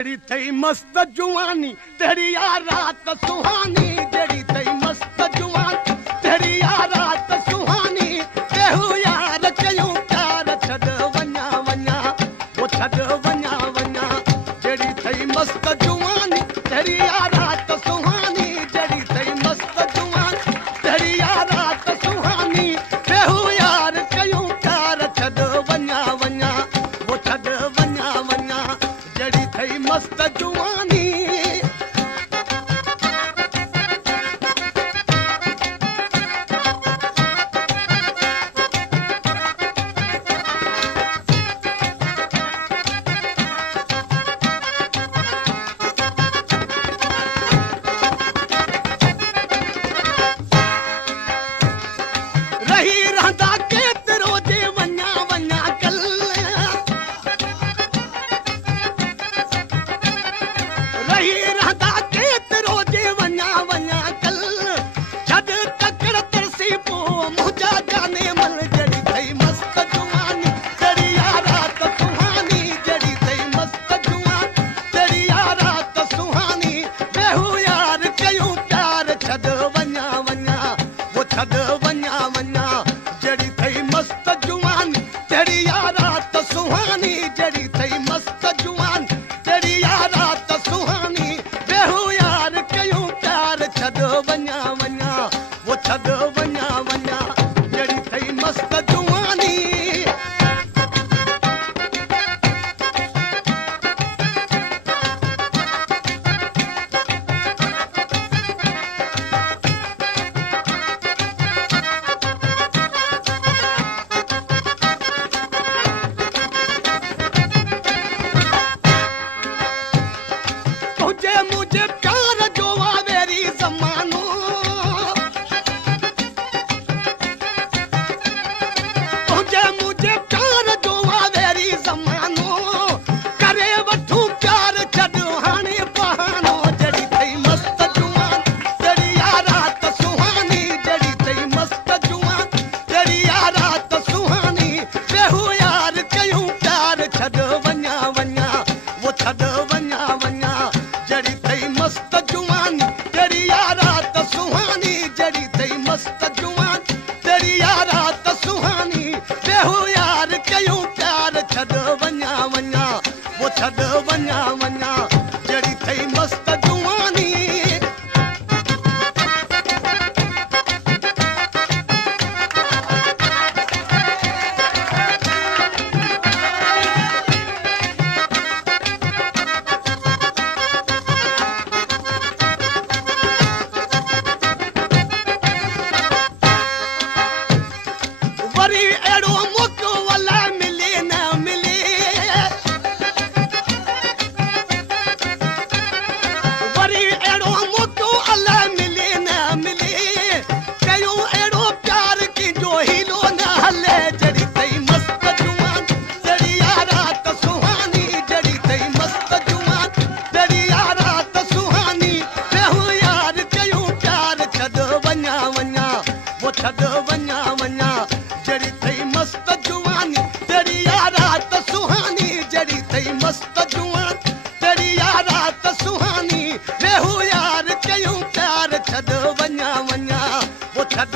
तेरी थई मस्त जुवानी तेरी यार रात सुहानी जेड़ी थई मस्त जुवानी तेरी यार रात सुहानी तेहू यार कयूं प्यार छड वन्या वन्या वो छड वन्या वन्या जेड़ी थई मस्त जुवानी तेरी यार रात सुहानी जेड़ी थई मस्त जुवानी तेरी यार रात सुहानी तेहू यार कयूं प्यार छड वन्या वन्या वो छड वन्या वन्या जेड़ी थई मस्त जुवानी रही रहंदा केतिरो जे वन्या वन्या कल रही रहंदा केतिरो जे वन्या वन्या कल छड तकड़ तरसी पो मुंहिंजा जाने मन जड़ी थई मस्त जुवानी तेरी यार रात सुहानी जड़ी थई मस्त जुवानी तेरी यार रात सुहानी बेहू यार कयूं प्यार छड वन्या वन्या वो छड वन्या वन्या जड़ी थई मस्त जुवानी तेरी यार रात सुहानी जड़ी थई मस्त जुवानी तेरी यार रात सुहानी बेहू यार कयूं प्यार छड वन्या वन्या वो छड वन्या वन्या जड़ी थई मस्त जुवानी तुझे मुझे प्यार जो आवेरी जमानो तुझे मुझे प्यार जो आवेरी जमानो करे वठू प्यार छड हाणे बहानो जड़ी थई मस्त जुवान तेरी यार रात सुहानी जड़ी थई मस्त जुवान तेरी यार रात सुहानी बेहू यार कयूं प्यार छड वन्या वन्या वो छड वन्या वन्या जड़ी थई मस्त जुवानी तेरी यार रात सुहानी जड़ी थई मस्त जुवानी तेरी यार रात सुहानी बेहू यार कयूं प्यार छड वन्या वन्या वो छड वन्या वन्या जड़ी थई मस्त जुवानी वरी एड़ो मुक वाला मिले न मिले वरी एड़ो मुक वाला मिले न मिले कयूं एड़ो प्यार की जो हीलो न हले जड़ी थई मस्त जुवान तेरी यार रात सुहानी जड़ी थई मस्त जुवान तेरी यार रात सुहानी बेहू यार कयूं प्यार छड वन्या वन्या वो छड वन्या वन्या जड़ी थई मस्त जुवानी तेरी यार रात सुहानी जड़ी थई मस्त जुवानी तेरी यार रात सुहानी बेहू यार कयूं प्यार छड वन्या वन्या वो छड